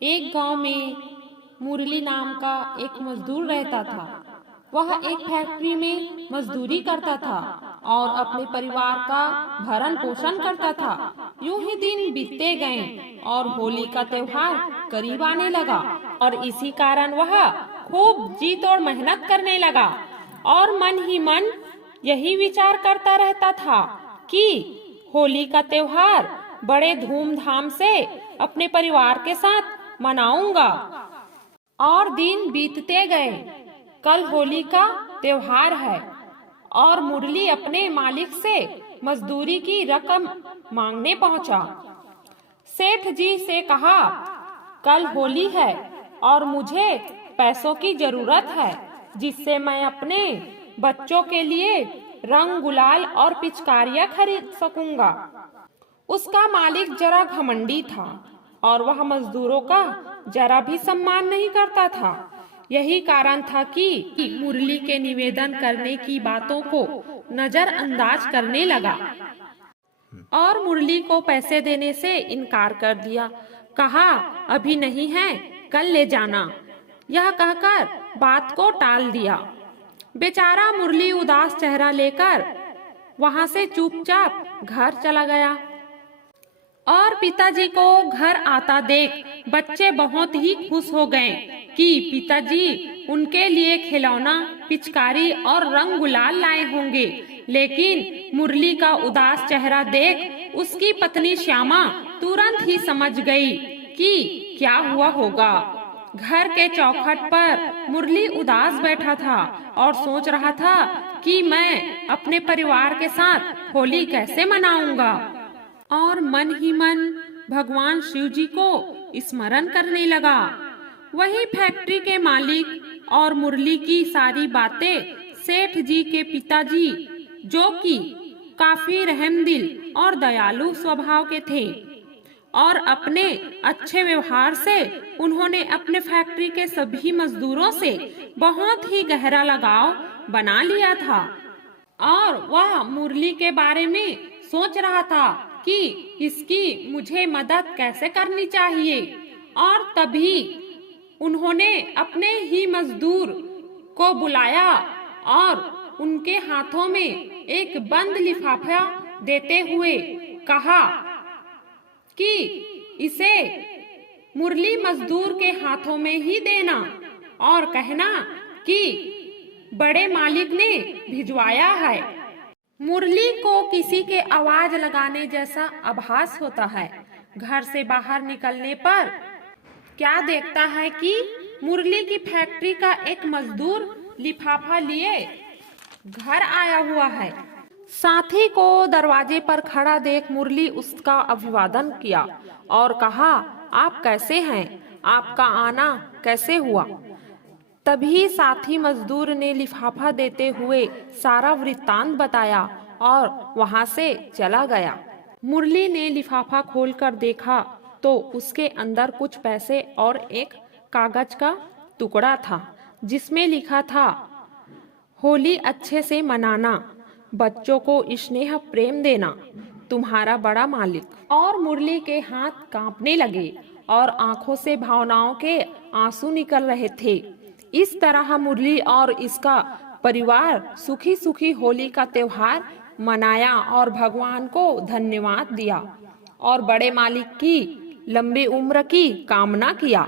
एक गांव में मुरली नाम का एक मजदूर रहता था। वह एक फैक्ट्री में मजदूरी करता था और अपने परिवार का भरण पोषण करता था। यूं ही दिन बीतते गए और होली का त्योहार करीब आने लगा और इसी कारण वह खूब जी तोड़ मेहनत करने लगा और मन ही मन यही विचार करता रहता था कि होली का त्योहार बड़े धूमधाम से अपने परिवार के साथ मनाऊंगा। और दिन बीतते गए। कल होली का त्योहार है और मुरली अपने मालिक से मजदूरी की रकम मांगने पहुंचा। सेठ जी से कहा, कल होली है और मुझे पैसों की जरूरत है जिससे मैं अपने बच्चों के लिए रंग गुलाल और पिचकारियां खरीद सकूंगा। उसका मालिक जरा घमंडी था और वह मजदूरों का जरा भी सम्मान नहीं करता था। यही कारण था कि मुरली के निवेदन करने की बातों को नजरअंदाज करने लगा और मुरली को पैसे देने से इनकार कर दिया। कहा, अभी नहीं है, कल ले जाना। यह कहकर बात को टाल दिया। बेचारा मुरली उदास चेहरा लेकर वहां से चुपचाप घर चला गया और पिताजी को घर आता देख बच्चे बहुत ही खुश हो गए कि पिताजी उनके लिए खिलौना, पिचकारी और रंग गुलाल लाए होंगे। लेकिन मुरली का उदास चेहरा देख उसकी पत्नी श्यामा तुरंत ही समझ गई कि क्या हुआ होगा। घर के चौखट पर मुरली उदास बैठा था और सोच रहा था कि मैं अपने परिवार के साथ होली कैसे मनाऊंगा और मन ही मन भगवान शिव जी को स्मरण करने लगा। वही फैक्ट्री के मालिक और मुरली की सारी बातें सेठ जी के पिताजी, जो कि काफी रहमदिल और दयालु स्वभाव के थे और अपने अच्छे व्यवहार से उन्होंने अपने फैक्ट्री के सभी मजदूरों से बहुत ही गहरा लगाव बना लिया था और वह मुरली के बारे में सोच रहा था कि इसकी मुझे मदद कैसे करनी चाहिए। और तभी उन्होंने अपने ही मजदूर को बुलाया और उनके हाथों में एक बंद लिफाफा देते हुए कहा कि इसे मुरली मजदूर के हाथों में ही देना और कहना कि बड़े मालिक ने भिजवाया है। मुरली को किसी के आवाज लगाने जैसा आभास होता है। घर से बाहर निकलने पर क्या देखता है कि मुरली की फैक्ट्री का एक मजदूर लिफाफा लिए घर आया हुआ है। साथी को दरवाजे पर खड़ा देख मुरली उसका अभिवादन किया और कहा, आप कैसे हैं? आपका आना कैसे हुआ? तभी साथी मजदूर ने लिफाफा देते हुए सारा वृत्तांत बताया और वहां से चला गया। मुरली ने लिफाफा खोलकर देखा तो उसके अंदर कुछ पैसे और एक कागज का टुकड़ा था जिसमें लिखा था, होली अच्छे से मनाना, बच्चों को स्नेह प्रेम देना, तुम्हारा बड़ा मालिक। और मुरली के हाथ कांपने लगे और आंखों से भावनाओं के आंसू निकल रहे थे। इस तरह मुरली और इसका परिवार सुखी सुखी होली का त्योहार मनाया और भगवान को धन्यवाद दिया और बड़े मालिक की लंबी उम्र की कामना किया।